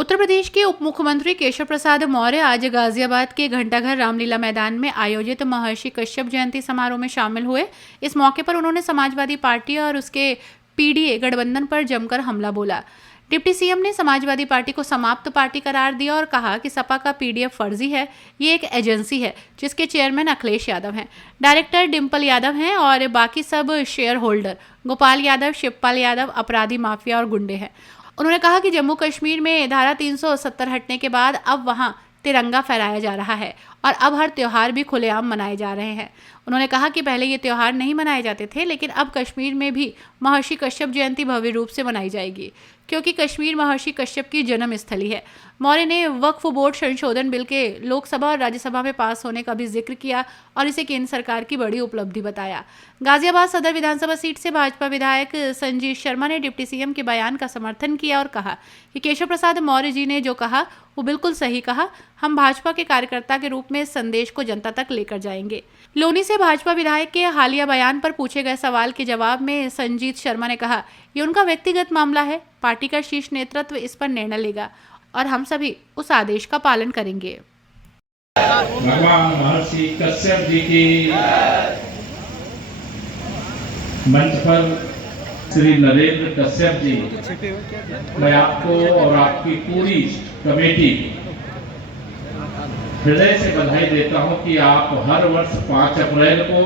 उत्तर प्रदेश के उप मुख्यमंत्री केशव प्रसाद मौर्य आज गाजियाबाद के घंटाघर रामलीला मैदान में आयोजित महर्षि कश्यप जयंती समारोह में शामिल हुए। इस मौके पर उन्होंने समाजवादी पार्टी और उसके पीडीए गठबंधन पर जमकर हमला बोला। डिप्टी सीएम ने समाजवादी पार्टी को समाप्त पार्टी करार दिया और कहा कि सपा का पीडीएफ फर्जी है, ये एक एजेंसी है जिसके चेयरमैन अखिलेश यादव हैं, डायरेक्टर डिम्पल यादव हैं और बाकी सब शेयर होल्डर गोपाल यादव, शिवपाल यादव अपराधी माफिया और गुंडे हैं। उन्होंने कहा कि जम्मू कश्मीर में धारा 370 हटने के बाद अब वहां तिरंगा फहराया जा रहा है और अब हर त्योहार भी खुलेआम मनाए जा रहे हैं। उन्होंने कहा कि पहले ये त्योहार नहीं मनाए जाते थे, लेकिन अब कश्मीर में भी महर्षि कश्यप जयंती भव्य रूप से मनाई जाएगी क्योंकि कश्मीर महर्षि कश्यप की जन्म स्थली है। मौर्य ने वक्फ बोर्ड संशोधन बिल के लोकसभा और राज्यसभा में पास होने का भी जिक्र किया और इसे केंद्र सरकार की बड़ी उपलब्धि बताया। गाजियाबाद सदर विधानसभा सीट से भाजपा विधायक संजीत शर्मा ने डिप्टी सीएम के बयान का समर्थन किया और कहा कि केशव प्रसाद मौर्य जी ने जो कहा वो बिल्कुल सही कहा। हम भाजपा के कार्यकर्ता के रूप में इस संदेश को जनता तक लेकर जाएंगे। लोनी से भाजपा विधायक के हालिया बयान पर पूछे गए सवाल के जवाब में संजीत शर्मा ने कहा, ये उनका व्यक्तिगत मामला है, पार्टी का शीर्ष नेतृत्व इस पर निर्णय लेगा और हम सभी उस आदेश का पालन करेंगे। भगवान महर्षि कश्यप जी की मंच पर श्री नरेंद्र कश्यप जी, मैं आपको और आपकी पूरी कमेटी हृदय से बधाई देता हूं कि आप हर वर्ष 5 अप्रैल को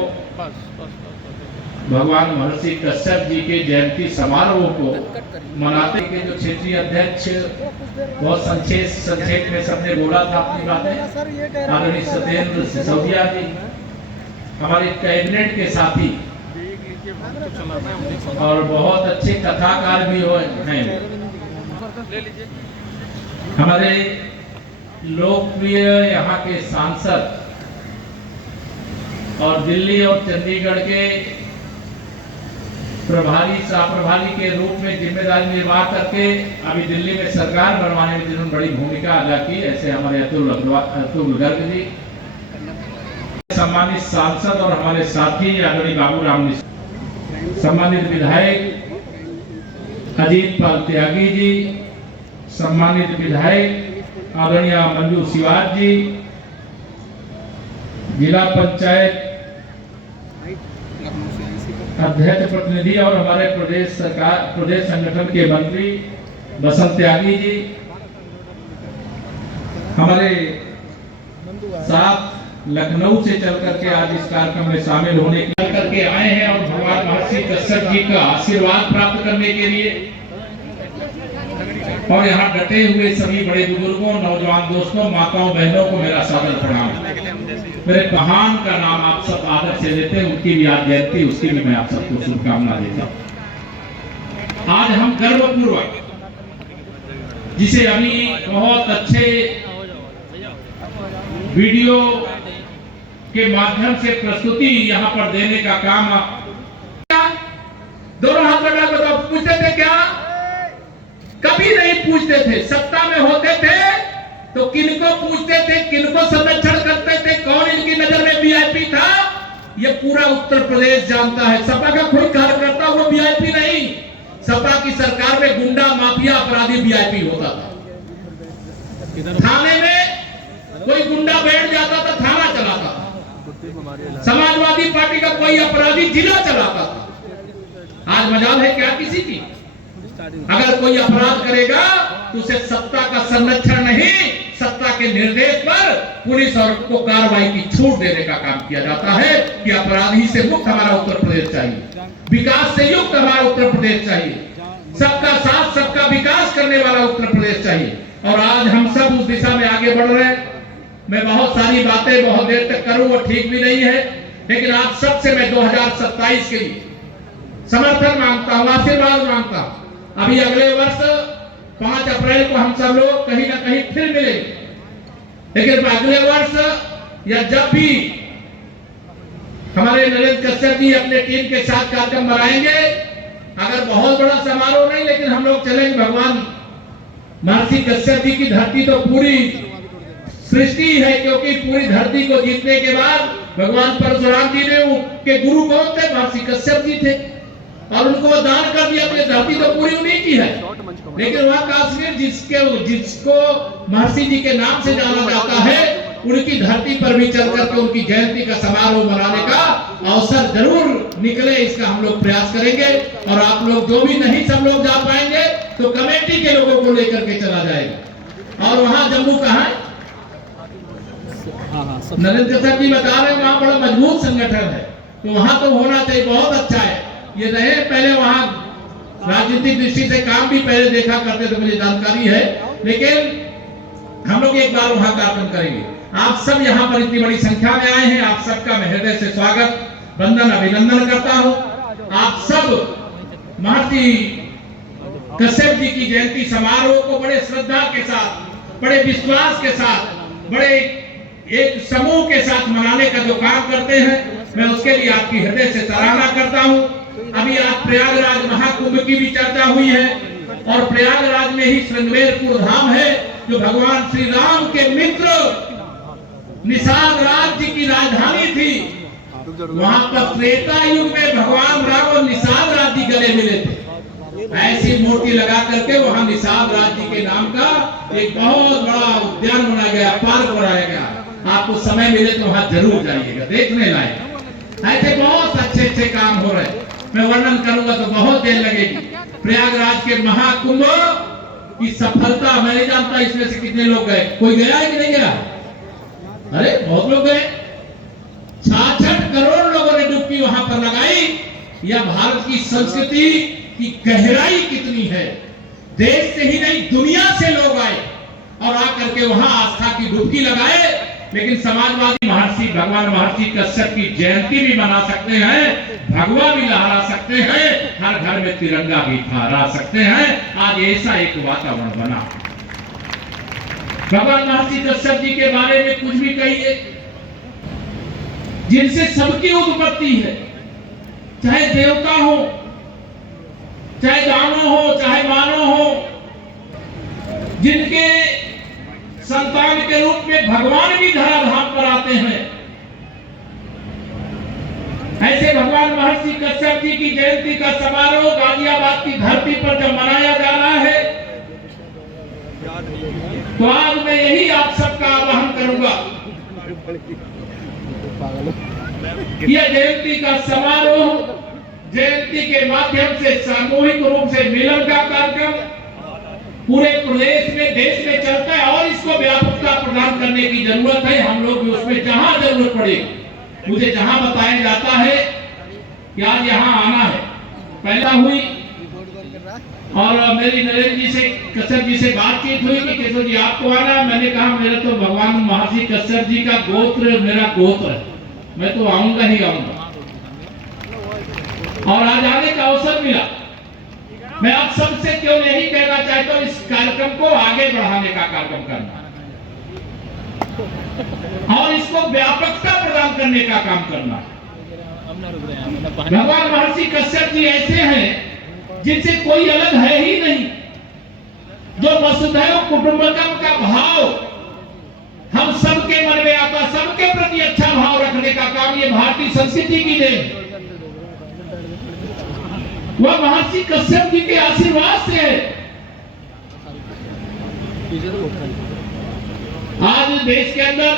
भगवान महर्षि कश्यप जी के जयंती समारोह को मनाते के जो क्षेत्रीय अध्यक्ष बहुत संक्षेप में सबने बोला था अपनी बातें, आदरणीय सत्येंद्र सिसोदिया जी हमारे कैबिनेट के साथी और बहुत अच्छे कथाकार भी हैं, हमारे लोकप्रिय यहाँ के सांसद और दिल्ली और चंडीगढ़ के प्रभारी सह प्रभारी के रूप में जिम्मेदारी निर्वाह करके अभी दिल्ली में सरकार बनवाने में जिन्होंने बड़ी भूमिका अदा की, ऐसे हमारे अतुल गर्ग जी, सम्मानित सांसद और हमारे साथी आदरणीय बाबूराम मिश्र, सम्मानित विधायक अजीत पाल त्यागी जी, सम्मानित विधायक आदरणीय मंजू शिवाज जी, जिला पंचायत अध्यक्ष प्रतिनिधि और हमारे प्रदेश संगठन के मंत्री बसंत त्यागी जी, हमारे साथ लखनऊ से चल करके आज इस कार्यक्रम में शामिल होने करके आए हैं और भगवान महर्षि कश्यप जी का आशीर्वाद प्राप्त करने के लिए, और यहाँ डटे हुए सभी बड़े बुजुर्गों, नौजवान दोस्तों, माताओं, बहनों को मेरा सादर प्रणाम। मेरे महान का नाम आप सब आदर से लेते हैं, उनकी भी आज जयंती, उसकी भी मैं आप सबको शुभकामना देता हूँ। आज हम गर्वपूर्वक जिसे अभी बहुत अच्छे वीडियो के माध्यम से प्रस्तुति यहाँ पर देने का काम, दोनों हाथ लगा के तो पूछते थे क्या? कभी नहीं पूछते थे। सत्ता में होते थे तो किनको पूछते थे, किनको संरक्षण करते थे, कौन इनकी नजर में वीआईपी था, ये पूरा उत्तर प्रदेश जानता है। सपा का कोई कार्यकर्ता वो वीआईपी नहीं, सपा की सरकार में गुंडा माफिया अपराधी वीआईपी होता था। थाने में कोई गुंडा बैठ जाता था, थाना चलाता था। समाजवादी पार्टी का कोई अपराधी जिला चलाता था। आज मजाल है क्या किसी की? अगर कोई अपराध करेगा तो उसे सत्ता का संरक्षण नहीं, सत्ता के निर्देश पर पुलिस और को कार्रवाई की छूट देने का काम किया जाता है कि अपराधी से मुक्त हमारा उत्तर प्रदेश चाहिए, विकास से युक्त हमारा उत्तर प्रदेश चाहिए, सबका साथ सबका विकास करने वाला उत्तर प्रदेश चाहिए। और आज हम सब उस दिशा में आगे बढ़ रहे हैं। मैं बहुत सारी बातें बहुत देर तक करूं वो ठीक भी नहीं है, लेकिन आप सबसे मैं 2027 के लिए समर्थन मांगता हूं, आशीर्वाद मांगता हूं। अभी अगले वर्ष 5 अप्रैल को हम सब लोग कहीं ना कहीं फिर मिलेंगे, लेकिन अगले वर्ष या जब भी हमारे नरेंद्र कश्यप जी अपने टीम के साथ कार्यक्रम बनाएंगे, अगर बहुत बड़ा समारोह नहीं, लेकिन हम लोग चलेंगे भगवान महर्षि कश्यप जी की धरती तो पूरी सृष्टि है, क्योंकि पूरी धरती को जीतने के बाद भगवान परशुराम जी ने के गुरु कौन थे? महर्षि कश्यप जी थे। और उनको दान कर दिया, अपनी धरती तो पूरी उन्हीं की है। लेकिन वह कश्मीर जिसको महर्षि जी के नाम से जाना जाता है, उनकी धरती पर भी चल करके उनकी जयंती का समारोह मनाने का अवसर जरूर निकले, इसका हम लोग प्रयास करेंगे। और आप लोग जो भी नहीं सब लोग जा पाएंगे तो कमेटी के लोगों को लेकर के चला जाएगा। और वहां जम्मू कहाँ है, नरेंद्र सर जी बता रहे हैं वहां बड़ा मजबूत संगठन है, तो वहां तो होना चाहिए, बहुत अच्छा है। ये रहे पहले वहां राजनीतिक दृष्टि से काम भी पहले देखा करते थे, मुझे जानकारी है। लेकिन हम लोग एक बार वहां कार्यक्रम करेंगे। आप सब यहाँ पर इतनी बड़ी संख्या में आए हैं, आप सबका मैं हृदय से स्वागत वंदन अभिनंदन करता हूँ। आप सब महर्षि कश्यप जी की जयंती समारोह को बड़े श्रद्धा के साथ, बड़े विश्वास के साथ, बड़े एक समूह के साथ मनाने का जो काम करते हैं, मैं उसके लिए आपकी हृदय से सराहना करता हूँ। अभी आज प्रयागराज महाकुंभ की भी चर्चा हुई है, और प्रयागराज में ही श्रृंगेरपुर धाम है, जो भगवान श्री राम के मित्र निषाद राज जी की राजधानी थी। वहां पर त्रेता युग में भगवान राम और निषाद राज जी गले मिले थे। ऐसी मूर्ति लगा करके वहां निषाद राज जी के नाम का एक बहुत बड़ा उद्यान बनाया गया, पार्क बनाया गया। आपको समय मिले तो वहां जरूर जाइएगा, देखने लायक। ऐसे बहुत अच्छे अच्छे काम हो रहे हैं, मैं वर्णन करूंगा तो बहुत देर लगेगी। प्रयागराज के महाकुंभ की सफलता, मैं नहीं जानता इसमें से कितने लोग गए, कोई गया है कि नहीं गया? अरे बहुत लोग गए, 66 करोड़ लोगों ने डुबकी वहां पर लगाई। यह भारत की संस्कृति की गहराई कितनी है, देश से ही नहीं दुनिया से लोग आए और आकर के वहां आस्था की डुबकी लगाए। लेकिन समाजवादी महर्षि भगवान महर्षि कश्यप की जयंती भी मना सकते हैं, भगवा भी लहरा सकते हैं, हर घर में तिरंगा भी फहरा सकते हैं। आज ऐसा एक वातावरण बना। भगवान महर्षि कश्यप जी के बारे में कुछ भी कहिए, जिनसे सबकी उत्पत्ति है, चाहे देवता हो, चाहे दानव हो, चाहे मानव हो, जिनके संतान के रूप में भगवान भी धराधाम पर आते हैं, ऐसे भगवान महर्षि कश्यप जी की जयंती का समारोह गाजियाबाद की धरती पर जब मनाया जा रहा है, तो आज मैं यही आप सबका आह्वान करूंगा, यह जयंती का समारोह, जयंती के माध्यम से सामूहिक रूप से मिलन का कार्यक्रम पूरे प्रदेश में, देश में चलता है, और इसको व्यापकता प्रदान करने की जरूरत है। हम लोग भी उसमें जहां जरूरत पड़े, मुझे जहां बताया जाता है कि आज यहाँ आना है, पहला हुई और मेरी नरेंद्र जी से, कश्यप जी से बातचीत हुई कि केशव जी आपको आना है। मैंने कहा मेरा तो भगवान महर्षि कश्यप जी का गोत्र मेरा गोत्र है, मैं तो आऊंगा ही आऊंगा, और आज आने का अवसर मिला। मैं आप सबसे क्यों यही कहना चाहता हूं, इस कार्यक्रम को आगे बढ़ाने का कार्यक्रम करना और इसको व्यापकता प्रदान करने का काम करना। भगवान महर्षि कश्यप जी ऐसे हैं जिनसे कोई अलग है ही नहीं, जो वसुधैव कुटुंबकम का भाव हम सबके मन में आता, सबके प्रति अच्छा भाव रखने का काम ये भारतीय संस्कृति की देन, वह महर्षि कश्यप जी के आशीर्वाद से है। आज देश के अंदर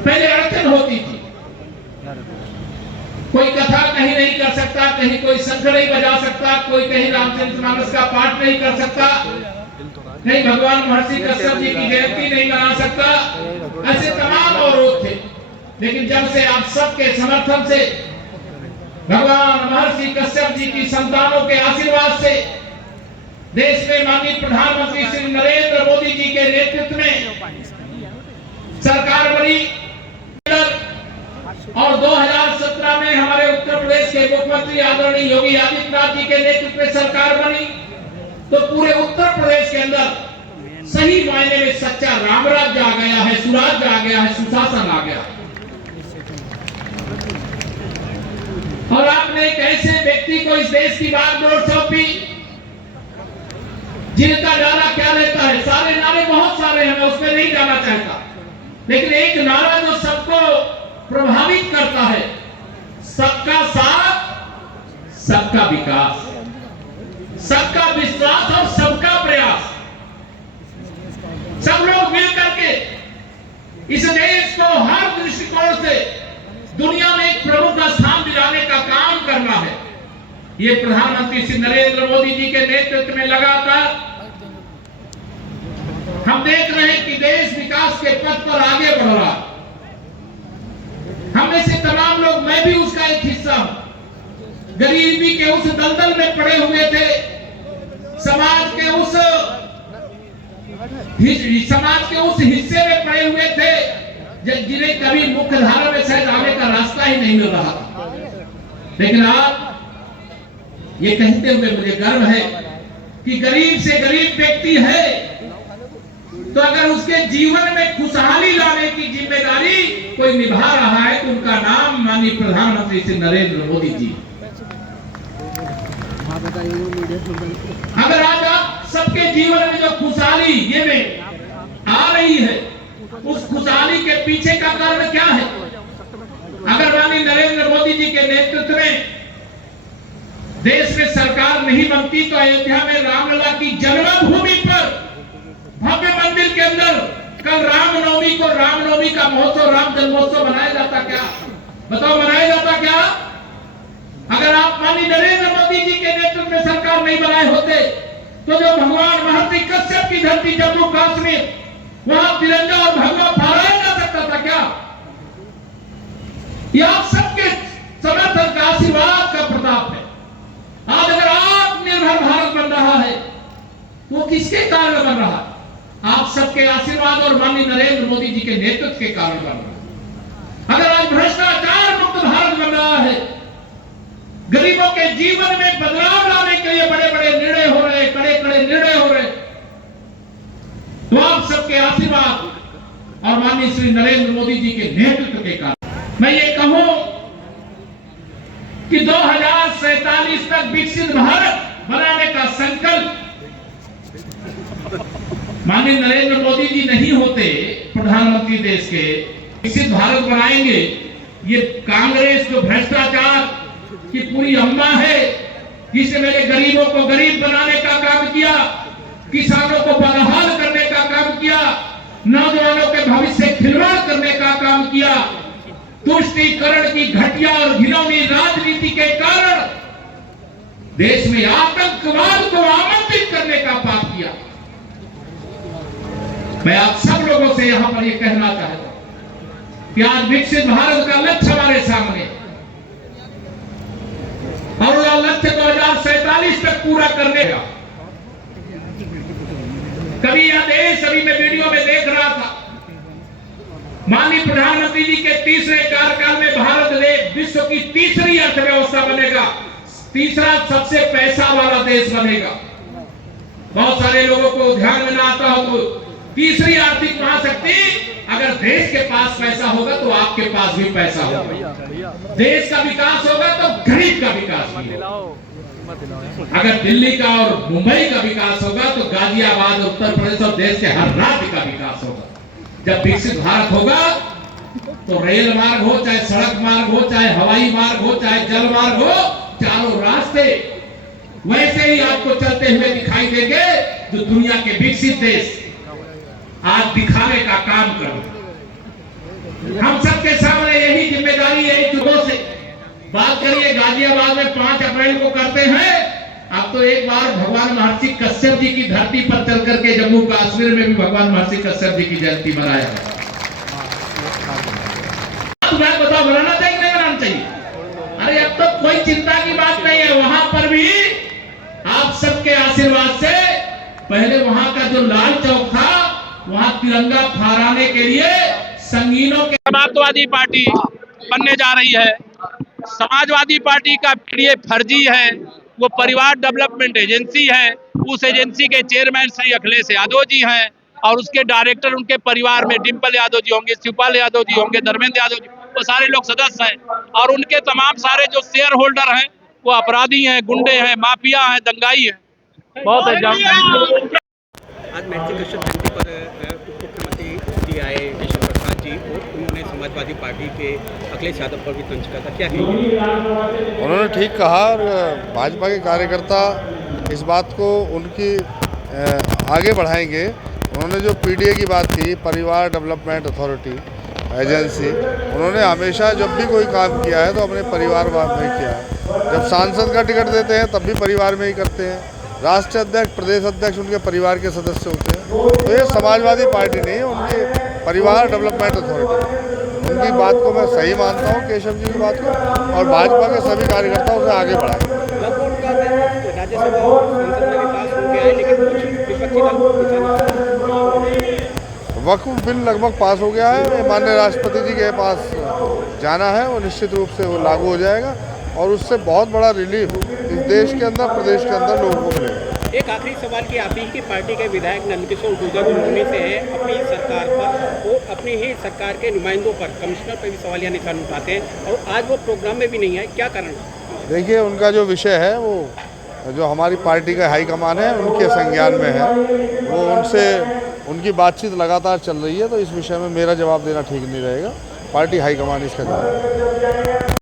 पहले अड़चन होती थी, कोई कथा कहीं नहीं कर सकता, कहीं कोई शंख नहीं बजा सकता, कोई कहीं रामचरितमानस का पाठ नहीं कर सकता, नहीं भगवान महर्षि कश्यप जी की जयंती नहीं मना सकता, ऐसे तमाम अवरोध थे। लेकिन जब से आप सबके समर्थन से, भगवान महर्षि कश्यप जी की संतानों के आशीर्वाद से देश में माननीय प्रधानमंत्री श्री नरेंद्र मोदी जी के नेतृत्व में सरकार बनी और 2017 में हमारे उत्तर प्रदेश के मुख्यमंत्री आदरणीय योगी आदित्यनाथ जी के नेतृत्व में सरकार बनी, तो पूरे उत्तर प्रदेश के अंदर सही मायने में सच्चा रामराज्य आ गया है, सुराज्य आ गया है, सुशासन आ गया। और आपने एक ऐसे व्यक्ति को इस देश की बागडोर सौंपी जिनका नारा क्या रहता है, सारे नारे बहुत सारे हैं, मैं उसमें नहीं जाना चाहता, लेकिन एक नारा जो सबको प्रभावित करता है, सबका साथ, सबका विकास, सबका विश्वास और सबका प्रयास। सब लोग मिलकर के इस देश को हर दृष्टिकोण से दुनिया में एक प्रमुख स्थान दिलाने का काम करना है। ये प्रधानमंत्री श्री नरेंद्र मोदी जी के नेतृत्व में लगातार हम देख रहे हैं कि देश विकास के पथ पर आगे बढ़ रहा। हम में से तमाम लोग, मैं भी उसका एक हिस्सा हूं, गरीबी के उस दलदल में पड़े हुए थे, समाज के उस हिस्से में पड़े हुए थे जिन्हें कभी मुख्य धारा में शायद आने का रास्ता ही नहीं मिल रहा था। लेकिन आज ये कहते हुए मुझे गर्व है कि गरीब से गरीब व्यक्ति है तो अगर उसके जीवन में खुशहाली लाने की जिम्मेदारी कोई निभा रहा है तो उनका नाम माननीय प्रधानमंत्री श्री नरेंद्र मोदी जी। अगर आज आप सबके जीवन में जो खुशहाली ये में आ रही है, उस खुशहाली के पीछे का कारण क्या है? अगर माननीय नरेंद्र मोदी जी के नेतृत्व में देश में सरकार नहीं बनती तो अयोध्या में रामलला की जन्मभूमि पर भव्य मंदिर के अंदर कल रामनवमी को रामनवमी का महोत्सव, राम जन्मोत्सव मनाया जाता क्या? बताओ, मनाया जाता क्या? अगर आप माननीय नरेंद्र मोदी जी के नेतृत्व में सरकार नहीं बनाए होते तो जो भगवान महर्षि कश्यप की धरती जम्मू कश्मीर, वहां तिरंगा और भगवा फहराया जा सकता था क्या? यह आप सबके समर्थन का, आशीर्वाद का प्रताप है। आज अगर आत्मनिर्भर भारत बन रहा है तो किसके कारण बन रहा है? आप सबके आशीर्वाद और माननीय नरेंद्र मोदी जी के नेतृत्व के कारण बन रहा है। अगर आज भ्रष्टाचार मुक्त भारत बन रहा है, गरीबों के जीवन में बदलाव लाने के लिए बड़े बड़े निर्णय हो रहे, कड़े कड़े निर्णय हो रहे, तो आप सबके आशीर्वाद और माननीय श्री नरेंद्र मोदी जी के नेतृत्व के कारण मैं ये कहूं कि 2047 तक विकसित भारत बनाने का संकल्प माननीय नरेंद्र मोदी जी नहीं होते प्रधानमंत्री देश के, विकसित भारत बनाएंगे। ये कांग्रेस जो भ्रष्टाचार की पूरी अम्मा है, जिसने मेरे गरीबों को गरीब बनाने का काम किया, किसानों को बदहाल करने का काम किया, नौजवानों के भविष्य से खिलवाड़ करने का काम किया, तुष्टीकरण की घटिया और घिनौनी राजनीति के कारण देश में आतंकवाद को आमंत्रित करने का पाप किया। मैं आप सब लोगों से यहां पर यह कहना चाहता हूं कि आज विकसित भारत का लक्ष्य हमारे सामने और वह लक्ष्य 2047 तक पूरा करने का। कभी यह देश, अभी मैं वीडियो में देख रहा था, माननीय प्रधानमंत्री जी के तीसरे कार्यकाल में भारत देश विश्व की तीसरी अर्थव्यवस्था बनेगा, तीसरा सबसे पैसा वाला देश बनेगा। बहुत सारे लोगों को ध्यान में ना आता हो तो तीसरी आर्थिक महाशक्ति, अगर देश के पास पैसा होगा तो आपके पास भी पैसा होगा। देश का विकास होगा तो गरीब का विकास भी होगा। अगर दिल्ली का और मुंबई का विकास होगा तो गाजियाबाद, उत्तर प्रदेश और देश के हर राज्य का विकास होगा। जब विकसित भारत होगा तो रेल मार्ग हो, चाहे सड़क मार्ग हो, चाहे हवाई मार्ग हो, चाहे जल मार्ग हो, चारों रास्ते वैसे ही आपको चलते हुए दिखाई देंगे जो दुनिया के विकसित देश आज दिखाने का काम करें। हम सबके सामने यही जिम्मेदारी, यही चुनौती से बात करिए। गाजियाबाद में 5 अप्रैल को करते हैं, अब तो एक बार भगवान महर्षि कश्यप जी की धरती पर चल करके जम्मू कश्मीर में भी भगवान महर्षि कश्यप जी की जयंती मनाया है। तुम्हें बताओ, मनाना चाहिए नहीं मनाना चाहिए? अरे अब तो कोई चिंता की बात नहीं है। वहां पर भी आप सबके आशीर्वाद से पहले वहां का जो लाल चौक था, वहां तिरंगा फहराने के लिए संगीनों के समाजवादी पार्टी बनने जा रही है। समाजवादी पार्टी का ये फर्जी है, वो परिवार डेवलपमेंट एजेंसी है। उस एजेंसी के चेयरमैन श्री अखिलेश यादव जी हैं और उसके डायरेक्टर उनके परिवार में डिम्पल यादव जी होंगे, शिवपाल यादव जी होंगे, धर्मेंद्र यादव जी, वो सारे लोग सदस्य हैं। और उनके तमाम सारे जो शेयर होल्डर हैं वो अपराधी हैं, गुंडे हैं, माफिया हैं, दंगाई हैं। बहुत है। आज महर्षि कश्यप जयंती पर उप मुख्यमंत्री जी आए केशव प्रसाद जी, और उन्होंने समाज समाजवादी पार्टी के अखिलेश यादव पर भी तंज कहा था, क्या कहेंगे? उन्होंने ठीक कहा और भाजपा के कार्यकर्ता इस बात को उनकी आगे बढ़ाएंगे। उन्होंने जो पीडीए की बात की, परिवार डेवलपमेंट अथॉरिटी एजेंसी, उन्होंने हमेशा जब भी कोई काम किया है तो अपने परिवार में किया है। जब सांसद का टिकट देते हैं तब भी परिवार में ही करते हैं। राष्ट्रीय अध्यक्ष, प्रदेश अध्यक्ष उनके परिवार के सदस्य होते हैं। तो ये समाजवादी पार्टी नहीं है, उनकी परिवार डेवलपमेंट अथॉरिटी। उनकी बात को मैं सही मानता हूँ, केशव जी की बात को, और भाजपा के सभी कार्यकर्ता उसे आगे बढ़ाएं। राज्यसभा संसद में भी पास हो गया है, लेकिन कुछ विपक्षी दल वक्फ बिल लगभग पास हो गया है। माननीय राष्ट्रपति जी के पास जाना है, वो निश्चित रूप से वो लागू हो जाएगा और उससे बहुत बड़ा रिलीफ इस देश के अंदर, प्रदेश के अंदर लोगों को मिलेगा। एक आखिरी सवाल कि आप ही की पार्टी के विधायक नंदकिशोर डूगर जुर्मी से है अपनी सरकार पर, वो अपनी ही सरकार के नुमाइंदों पर, कमिश्नर पर भी सवालिया निशान उठाते हैं और आज वो प्रोग्राम में भी नहीं है, क्या कारण? देखिए, उनका जो विषय है वो जो हमारी पार्टी का हाईकमान है उनके संज्ञान में है। वो उनसे उनकी बातचीत लगातार चल रही है, तो इस विषय में मेरा जवाब देना ठीक नहीं रहेगा। पार्टी हाईकमान इसका जवाब